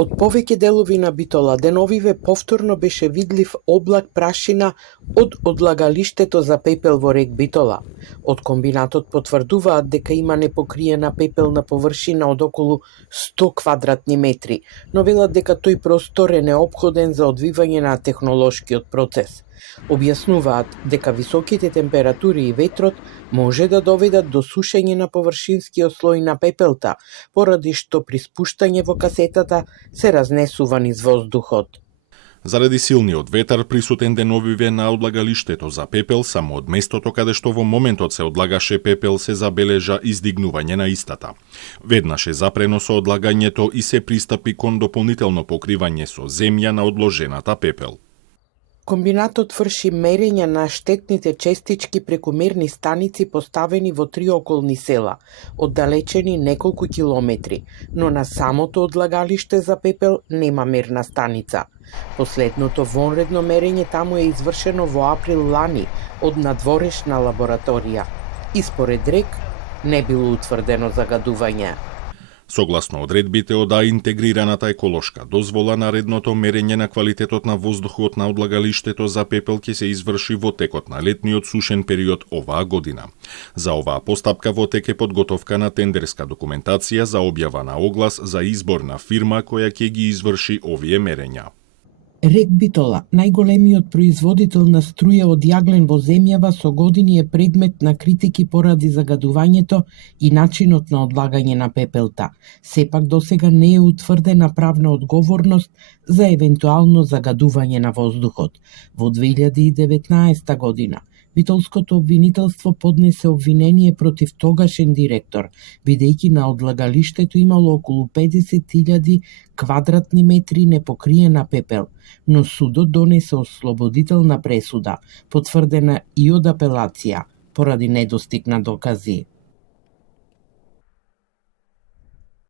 Од повеќе делови на Битола деновиве повторно беше видлив облак прашина од одлагалиштето за пепел во рек Битола. Од комбинатот потврдуваат дека има непокриена пепелна површина од околу 100 квадратни метри, но велат дека тој простор е неопходен за одвивање на технолошкиот процес. Објаснуваат дека високите температури и ветрот може да доведат до сушење на површинскиот слој на пепелта, поради што при спуштање во касетата се разнесува низ воздухот. Заради силниот ветар присутен деновиве на одлагалиштето за пепел, само од местото каде што во моментот се одлагаше пепел се забележа издигнување на истата. Веднаш е запрено со одлагањето и се пристапи кон дополнително покривање со земја на одложената пепел. Комбинатот врши мерење на штетните честички преку мерни станици поставени во 3 околни села, оддалечени неколку километри, но на самото одлагалиште за пепел нема мерна станица. Последното вонредно мерење таму е извршено во април лани од надворешна лабораторија. И според РЕК не било утврдено загадување. Согласно одредбите од интегрираната еколошка дозвола, наредното мерење на квалитетот на воздухот на одлагалиштето за пепел ќе се изврши во текот на летниот сушен период оваа година. За оваа постапка во тек е подготовка на тендерска документација за објава на оглас за избор на фирма која ќе ги изврши овие мерења. Рек Битола, најголемиот производител на струја од јаглен во земјава, со години е предмет на критики поради загадувањето и начинот на одлагање на пепелта. Сепак досега не е утврдена правна одговорност за евентуално загадување на воздухот. Во 2019 година Битолското обвинителство поднесе обвинение против тогашен директор, бидејќи на одлагалиштето имало околу 50.000 квадратни метри непокриена пепел, но судот донесе ослободителна пресуда, потврдена и од апелација, поради недостиг на докази.